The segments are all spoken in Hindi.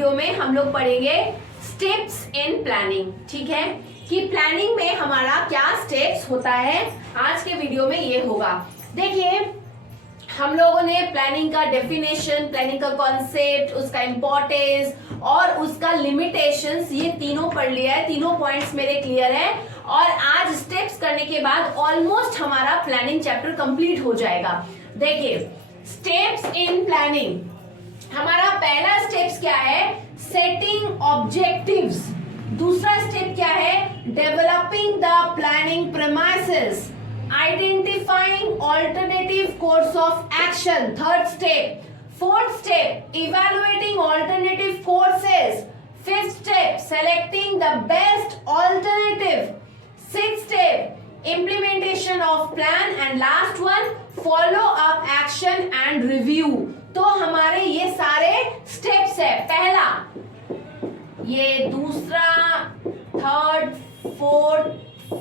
वीडियो में हम लोग पढ़ेंगे स्टेप्स इन प्लानिंग। ठीक है, कि प्लानिंग में हमारा क्या स्टेप्स होता है, आज के वीडियो में ये होगा। देखिए, हम लोगों ने प्लानिंग का डेफिनेशन, प्लानिंग का कॉन्सेप्ट, उसका इंपॉर्टेंस और उसका लिमिटेशंस, ये तीनों पढ़ लिया है। तीनों पॉइंट्स मेरे क्लियर है और आज स्टेप्स करने के बाद ऑलमोस्ट हमारा प्लानिंग चैप्टर कंप्लीट हो जाएगा। देखिए, स्टेप्स इन प्लानिंग, हमारा पहला स्टेप्स क्या है? Setting objectives. दूसरा स्टेप क्या है? Developing the planning premises, identifying alternative course of action, third step. Fourth step, evaluating alternative courses. Fifth step, selecting the best alternative. Sixth step, implementation of plan and last one follow up action and review। तो हमारे ये सारे स्टेप्स है। पहला, ये दूसरा, third, fourth,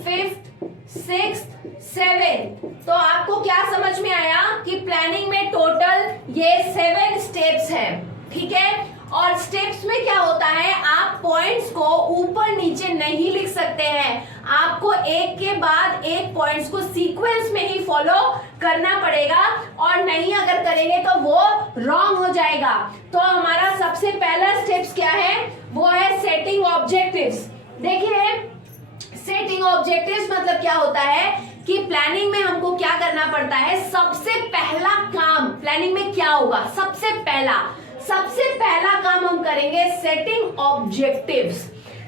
fifth, sixth, seventh. तो आपको क्या समझ में आया कि प्लानिंग में टोटल ये 7 स्टेप्स है। ठीक है, और स्टेप्स में क्या होता है, आप पॉइंट्स को ऊपर नीचे नहीं लिख सकते हैं, आपको एक के बाद एक पॉइंट्स को सीक्वेंस में ही फॉलो करना पड़ेगा, और नहीं अगर करेंगे तो वो रॉन्ग हो जाएगा। तो हमारा सबसे पहला स्टेप्स क्या है? वो है सेटिंग ऑब्जेक्टिव्स। देखिए, सेटिंग ऑब्जेक्टिव्स मतलब क्या होता है कि प्लानिंग में हमको क्या करना पड़ता है। सबसे पहला काम प्लानिंग में क्या होगा? सबसे पहला काम हम करेंगे सेटिंग ऑब्जेक्टिव्स,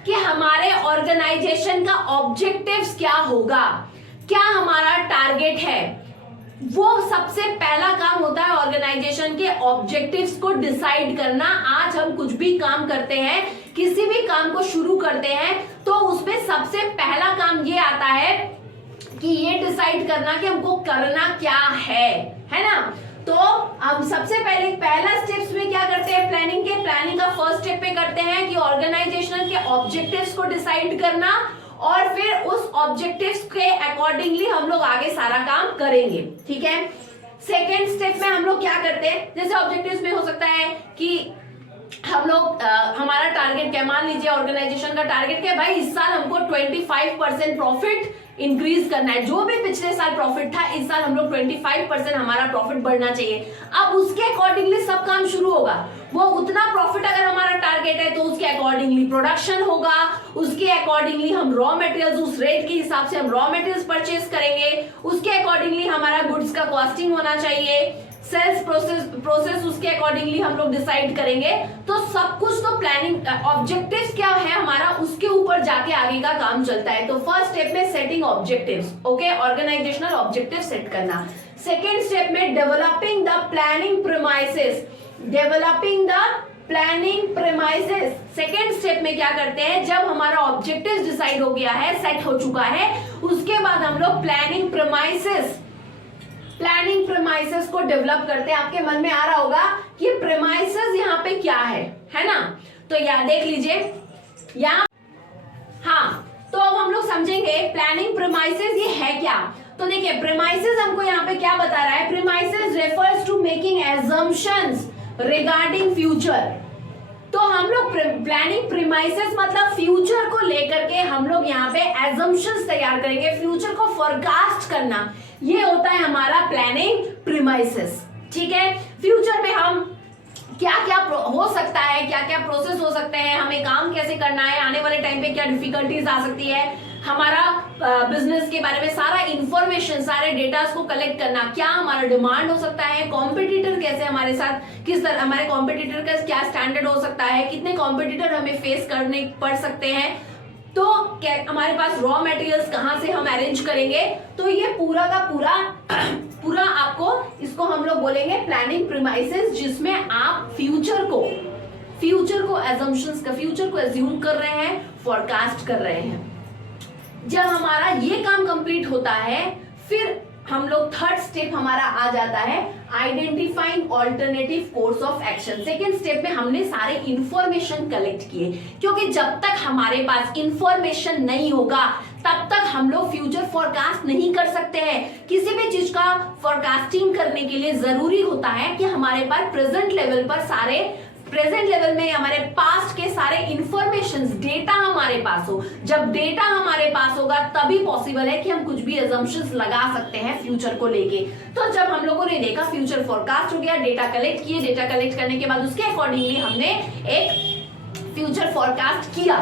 कि हमारे ऑर्गेनाइजेशन का ऑब्जेक्टिव्स क्या होगा, क्या हमारा टारगेट है। वो सबसे पहला काम होता है ऑर्गेनाइजेशन के ऑब्जेक्टिव्स को डिसाइड करना। आज हम कुछ भी काम करते हैं, किसी भी काम को शुरू करते हैं, तो उसमें सबसे पहला काम ये आता है कि ये डिसाइड करना कि हमको करना क्या है ना। तो हम सबसे पहला स्टेप्स में क्या करते हैं प्लानिंग का फर्स्ट स्टेप पे करते हैं कि ऑर्गेनाइजेशनल के ऑब्जेक्टिव्स को डिसाइड करना, और फिर उस ऑब्जेक्टिव्स के अकॉर्डिंगली हम लोग आगे सारा काम करेंगे। ठीक है, सेकेंड स्टेप में हम लोग क्या करते हैं, जैसे ऑब्जेक्टिव्स में हो सकता है कि हम लोग हमारा टारगेट क्या, मान लीजिए ऑर्गेनाइजेशन का टारगेट क्या है, भाई इस साल हमको 25% प्रॉफिट इंक्रीज करना है। जो भी पिछले साल प्रॉफिट था, इस साल हम लोग 25% हमारा प्रॉफिट बढ़ना चाहिए। अब उसके अकॉर्डिंगली सब काम शुरू होगा। वो उतना प्रॉफिट अगर हमारा टारगेट है तो उसके अकॉर्डिंगली प्रोडक्शन होगा, उसके अकॉर्डिंगली हम रॉ मटेरियल्स, उस रेट के हिसाब से हम रॉ मटेरियल्स परचेज करेंगे, उसके अकॉर्डिंगली हमारा गुड्स का कॉस्टिंग होना चाहिए, सेल्स प्रोसेस उसके अकॉर्डिंगली हम लोग डिसाइड करेंगे। तो सब कुछ तो प्लानिंग ऑब्जेक्टिव्स क्या है हमारा, उसके ऊपर जाके आगे का काम चलता है। तो फर्स्ट स्टेप में setting objectives, okay, organisational objective set करना। सेकेंड स्टेप में developing the planning premises, second step में क्या करते हैं, जब हमारा ऑब्जेक्टिव डिसाइड हो गया है, सेट हो चुका है, उसके बाद हम लोग प्लानिंग प्रेमाइसेस को डेवलप करते हैं। आपके मन में आ रहा होगा कि प्रेमाइसेस यहाँ पे क्या है ना। तो याद देख लीजिए यहाँ, हाँ, तो अब हम लोग समझेंगे प्लानिंग प्रेमाइसेस ये है क्या। तो देखिए, प्रेमाइसेस हमको यहाँ पे क्या बता रहा है, premises refers to making assumptions regarding future. तो हम लोग प्लानिंग प्रीमाइसेस मतलब फ्यूचर को लेकर के हम लोग यहाँ पे एजम्पशंस तैयार करेंगे, फ्यूचर को फोरकास्ट करना, ये होता है हमारा प्लानिंग प्रीमाइसेस। ठीक है, फ्यूचर में हम क्या क्या हो सकता है, क्या क्या प्रोसेस हो सकते हैं, हमें काम कैसे करना है, आने वाले टाइम पे क्या डिफिकल्टीज आ सकती है, हमारा बिजनेस के बारे में सारा इंफॉर्मेशन, सारे डेटास को कलेक्ट करना, क्या हमारा डिमांड हो सकता है, कॉम्पिटिटर कैसे हमारे साथ, किस तरह हमारे कॉम्पिटिटर का क्या स्टैंडर्ड हो सकता है, कितने कॉम्पिटिटर हमें फेस करने पड़ सकते हैं, तो क्या हमारे पास रॉ मटेरियल्स कहाँ से हम अरेंज करेंगे। तो ये पूरा का पूरा आपको, इसको हम लोग बोलेंगे प्लानिंग प्रीमाइसेस, जिसमें आप फ्यूचर को एजम्पशंस का, फ्यूचर को एज्यूम कर रहे हैं, फोरकास्ट कर रहे हैं। जब हमारा ये काम कंप्लीट होता है, फिर हम लोग थर्ड स्टेप हमारा आ जाता है identifying alternative course of action. Second step में हमने सारे इंफॉर्मेशन कलेक्ट किए, क्योंकि जब तक हमारे पास इंफॉर्मेशन नहीं होगा तब तक हम लोग फ्यूचर फोरकास्ट नहीं कर सकते हैं। किसी भी चीज का फोरकास्टिंग करने के लिए जरूरी होता है कि हमारे पास प्रेजेंट लेवल पर सारे प्रेजेंट लेवल में हमारे पास्ट के सारे इंफॉर्मेशंस, डेटा हमारे पास हो। जब डेटा हमारे पास होगा तभी पॉसिबल है कि हम कुछ भी अजम्पशंस लगा सकते हैं फ्यूचर को लेके। तो जब हम लोगों ने देखा फ्यूचर फोरकास्ट हो गया, डेटा कलेक्ट किए, डेटा कलेक्ट करने के बाद उसके अकॉर्डिंगली हमने एक फ्यूचर फोरकास्ट किया।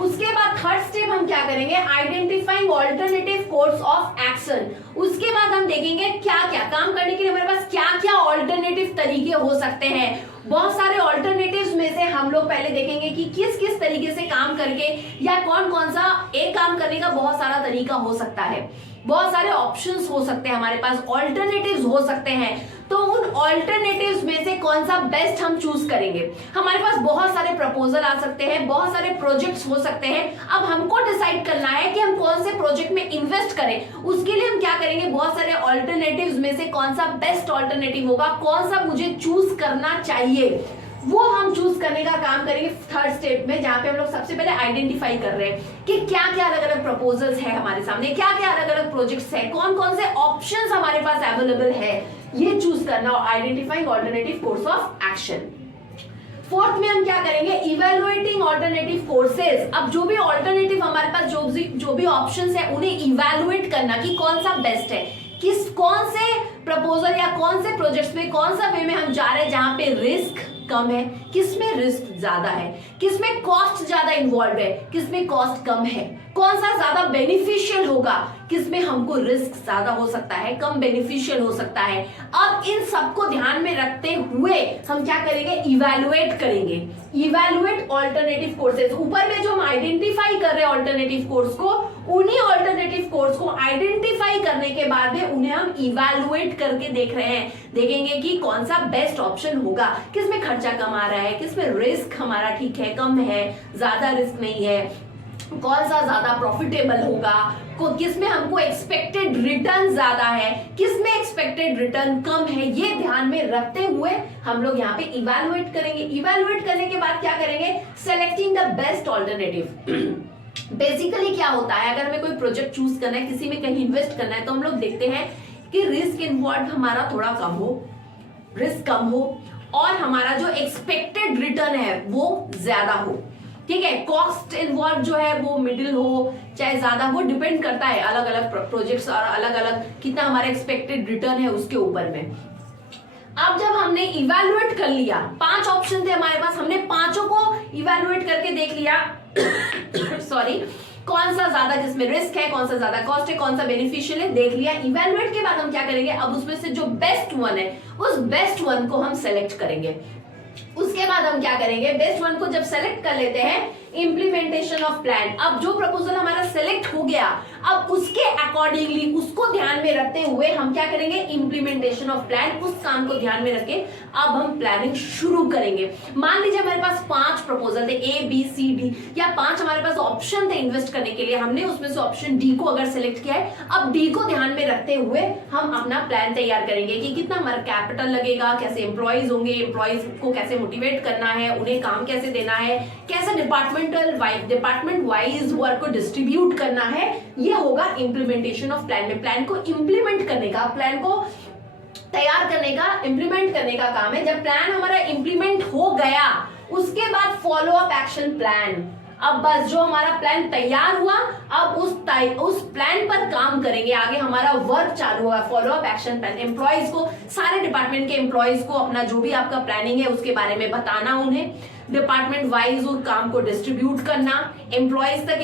उसके बाद थर्ड स्टेप हम क्या करेंगे, identifying alternative course of action. उसके बाद हम देखेंगे क्या क्या काम करने के लिए हमारे पास क्या क्या ऑल्टरनेटिव तरीके हो सकते हैं। बहुत सारे ऑल्टरनेटिव्स में से हम लोग पहले देखेंगे कि किस किस तरीके से काम करके, या कौन कौन सा एक काम करने का बहुत सारा तरीका हो सकता है, बहुत सारे ऑप्शंस हो सकते हैं हमारे पास, ऑल्टरनेटिव्स हो सकते हैं। तो उन ऑल्टरनेटिव्स में से कौन सा बेस्ट हम चूज करेंगे। हमारे पास बहुत सारे प्रपोजल आ सकते हैं, बहुत सारे प्रोजेक्ट्स हो सकते हैं। अब हमको डिसाइड करना है कि हम कौन से प्रोजेक्ट में इन्वेस्ट करें। उसके लिए हम क्या करेंगे, बहुत सारे ऑल्टरनेटिव्स में से कौन सा बेस्ट ऑल्टरनेटिव होगा, कौन सा मुझे चूज करना चाहिए, वो हम चूज करने का काम करेंगे थर्ड स्टेप में, जहां पे हम लोग सबसे पहले आइडेंटिफाई कर रहे हैं कि क्या क्या अलग अलग प्रपोजल्स है हमारे सामने, क्या क्या अलग अलग प्रोजेक्ट्स है, कौन कौन से ऑप्शंस हमारे पास अवेलेबल है, ये चूज करना। और identifying alternative course of action. Fourth में हम क्या करेंगे, इवेलुएटिंग ऑल्टरनेटिव कोर्सेज। अब जो भी ऑल्टरनेटिव हमारे पास जो भी ऑप्शंस है उन्हें इवेलुएट करना कि कौन सा बेस्ट है, किस कौन से प्रपोजल या कौन से प्रोजेक्ट्स में कौन सा वे में हम जा रहे हैं जहां पे रिस्क कम है, किसमें रिस्क ज्यादा है, किसमें कॉस्ट ज्यादा इन्वॉल्व है, किसमें कॉस्ट कम है, कौन सा ज्यादा बेनिफिशियल होगा, किसमें हमको रिस्क ज्यादा हो सकता है, कम बेनिफिशियल हो सकता है। अब इन सबको ध्यान में रखते हुए हम क्या करेंगे, इवैल्यूएट करेंगे, इवैल्यूएट ऑल्टरनेटिव कोर्सेज। ऊपर में जो हम आइडेंटिफाई कर रहे हैं ऑल्टरनेटिव कोर्स को, उन्हीं ऑल्टरनेटिव कोर्स को आइडेंटिफाई करने के बाद में उन्हें हम इवैल्यूएट करके देख रहे हैं, देखेंगे कि कौन सा बेस्ट ऑप्शन होगा, किसमें खर्चा कम आ रहा है, किसमें रिस्क हमारा ठीक है, कम है, ज्यादा रिस्क नहीं है, कौन सा ज्यादा प्रॉफिटेबल होगा, किसमें हमको एक्सपेक्टेड रिटर्न ज्यादा है, किसमें एक्सपेक्टेड रिटर्न कम है। ये ध्यान में रखते हुए हम लोग यहाँ पे इवैल्यूएट करेंगे। इवैल्यूएट करने के बाद क्या करेंगे, selecting the best alternative. Basically क्या होता है, अगर हमें कोई प्रोजेक्ट चूज करना है, किसी में कहीं इन्वेस्ट करना है, तो हम लोग देखते हैं कि रिस्क इन्वॉल्व हमारा थोड़ा कम हो, रिस्क कम हो, और हमारा जो एक्सपेक्टेड रिटर्न है वो ज्यादा हो। ठीक है, कॉस्ट इन्वॉल्व जो है वो मिडिल हो चाहे ज्यादा हो, डिपेंड करता है अलग अलग प्रोजेक्ट्स और अलग अलग कितना हमारा एक्सपेक्टेड रिटर्न है उसके ऊपर में। अब जब हमने इवैल्यूएट कर लिया, 5 ऑप्शन थे हमारे पास, हमने पांचों को इवैल्यूएट करके देख लिया सॉरी, कौन सा ज्यादा जिसमें रिस्क है, कौन सा ज्यादा कॉस्ट है, कौन सा बेनिफिशियल है, देख लिया। इवैल्यूएट के बाद हम क्या करेंगे, अब उसमें से जो बेस्ट वन है उस बेस्ट वन को हम सेलेक्ट करेंगे। उसके बाद हम क्या करेंगे, बेस्ट वन को जब सेलेक्ट कर लेते हैं, इंप्लीमेंटेशन ऑफ प्लान। अब जो प्रपोजल हमारा सेलेक्ट हो गया, अब उसके अकॉर्डिंगली उसको ध्यान में रखते हुए हम क्या करेंगे, इंप्लीमेंटेशन ऑफ प्लान, उस काम को ध्यान में रखे अब हम प्लानिंग शुरू करेंगे। मान लीजिए हमारे पास 5 प्रपोजल थे, A B C D, या 5 हमारे पास ऑप्शन थे इन्वेस्ट करने के लिए, हमने उसमें से ऑप्शन डी को अगर सेलेक्ट किया है, अब डी को ध्यान में रखते हुए हम अपना प्लान तैयार करेंगे कि कितना हमारा कैपिटल लगेगा, कैसे एम्प्लॉइज होंगे, एम्प्लॉइज को कैसे मोटिवेट करना है, उन्हें काम कैसे देना है, कैसे डिपार्टमेंट वाइज वर्क को डिस्ट्रीब्यूट करना है। ये होगा इंप्लीमेंटेशन ऑफ प्लान में। प्लान को इंप्लीमेंट करने का, प्लान को तैयार करने का, इंप्लीमेंट करने का काम है। जब प्लान हमारा इंप्लीमेंट हो गया, उसके बाद फॉलो अप एक्शन प्लान। अब बस जो हमारा प्लान तैयार हुआ, अब उस प्लान पर काम करेंगे, आगे हमारा वर्क चालू होगा। Follow up action plan, employees को, सारे डिपार्टमेंट के एम्प्लॉइज को अपना जो भी आपका प्लानिंग है उसके बारे में बताना, उन्हें डिपार्टमेंट वाइज उस काम को डिस्ट्रीब्यूट करना, एम्प्लॉइज तक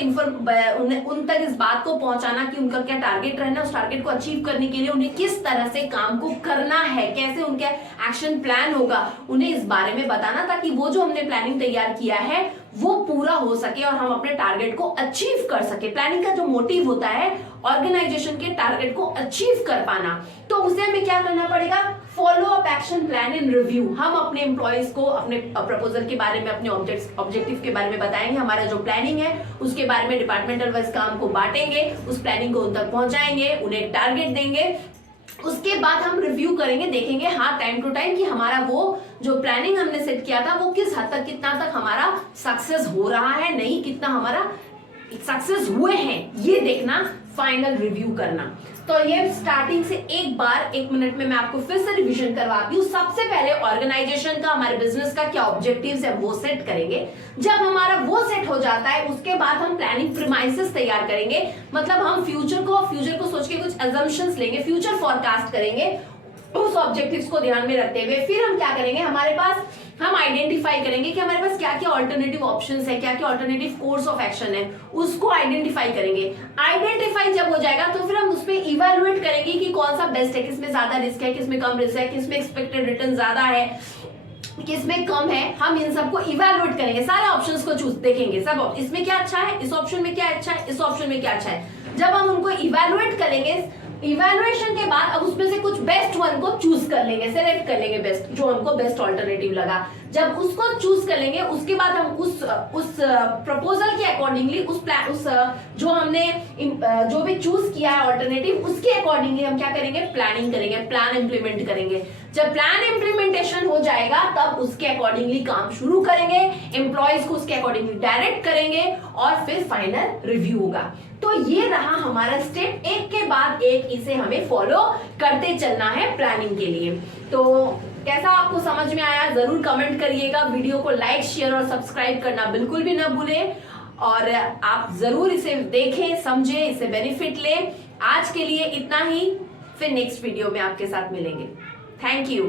उन तक इस बात को पहुंचाना कि उनका क्या टारगेट रहना है, उस टारगेट को अचीव करने के लिए उन्हें किस तरह से काम को करना है, कैसे उनका एक्शन प्लान होगा, उन्हें इस बारे में बताना, ताकि वो जो हमने प्लानिंग तैयार किया है वो पूरा हो सके और हम अपने टारगेट को अचीव कर सके। प्लानिंग का जो मोटिव होता है ऑर्गेनाइजेशन के टारगेट को अचीव कर पाना, तो उसे हमें क्या करना पड़ेगा, follow up action plan in review. हम अपने एम्प्लॉइज को अपने प्रपोजल के बारे में, अपने ऑब्जेक्टिव के बारे में बताएंगे, हमारा जो प्लानिंग है उसके बारे में डिपार्टमेंटल वाइज काम को बांटेंगे, उस प्लानिंग को उन तक पहुंचाएंगे, उन्हें टारगेट देंगे। उसके बाद हम रिव्यू करेंगे, देखेंगे हाँ टाइम टू टाइम कि हमारा वो जो प्लानिंग हमने सेट किया था वो किस हद तक, कितना तक हमारा सक्सेस हो रहा है, नहीं कितना हमारा सक्सेस हुए हैं, ये देखना, फाइनल रिव्यू करना। तो ये स्टार्टिंग से एक बार 1 मिनट में मैं आपको फिर से रिवीजन करवाती हूँ। सबसे पहले ऑर्गेनाइजेशन का, हमारे बिजनेस का क्या ऑब्जेक्टिव्स है वो सेट करेंगे। जब हमारा वो सेट हो जाता है उसके बाद हम प्लानिंग प्रीमाइसेस तैयार करेंगे, मतलब हम फ्यूचर को सोच के कुछ अजम्पशंस लेंगे, फ्यूचर फॉरकास्ट करेंगे उस ऑब्जेक्टिव्स को ध्यान में रखते हुए। फिर हम क्या करेंगे, हमारे पास हम आइडेंटिफाई करेंगे कि हमारे पास क्या क्या ऑल्टरनेटिव ऑप्शंस है, क्या क्या ऑल्टरनेटिव कोर्स ऑफ एक्शन है, उसको आइडेंटिफाई करेंगे। आइडेंटिफाई जब हो जाएगा तो फिर हम उसमें इवैल्यूएट करेंगे कि कौन सा बेस्ट है, किसमें ज्यादा रिस्क है, किसमें कम रिस्क है, किसमें एक्सपेक्टेड रिटर्न ज्यादा है, किसमें कम है। हम इन सबको इवैल्यूएट करेंगे, सारे ऑप्शंस को चूज देखेंगे, सब इसमें क्या अच्छा है, इस ऑप्शन में क्या अच्छा है, इस ऑप्शन में क्या अच्छा है। जब हम उनको इवैल्यूएट करेंगे, इवैल्यूएशन के बाद अब उसमें से कुछ बेस्ट वन को चूज कर लेंगे, सेलेक्ट कर लेंगे बेस्ट, जो हमको बेस्ट ऑल्टरनेटिव लगा। जब उसको चूज कर लेंगे उसके बाद हम उस प्रपोजल के अकॉर्डिंगली उस जो हमने जो भी चूज किया है ऑल्टरनेटिव, उसके अकॉर्डिंगली हम क्या करेंगे, प्लानिंग करेंगे, प्लान इंप्लीमेंट करेंगे। जब प्लान इंप्लीमेंटेशन हो जाएगा तब उसके अकॉर्डिंगली काम शुरू करेंगे, एम्प्लॉयज को उसके अकॉर्डिंगली डायरेक्ट करेंगे और फिर फाइनल रिव्यू होगा। तो ये रहा हमारा स्टेप, एक के बाद एक इसे हमें फॉलो करते चलना है प्लानिंग के लिए। तो कैसा आपको समझ में आया जरूर कमेंट करिएगा। वीडियो को लाइक, शेयर और सब्सक्राइब करना बिल्कुल भी ना भूलें और आप जरूर इसे देखें, समझें, इसे बेनिफिट लें। आज के लिए इतना ही, फिर नेक्स्ट वीडियो में आपके साथ मिलेंगे। Thank you.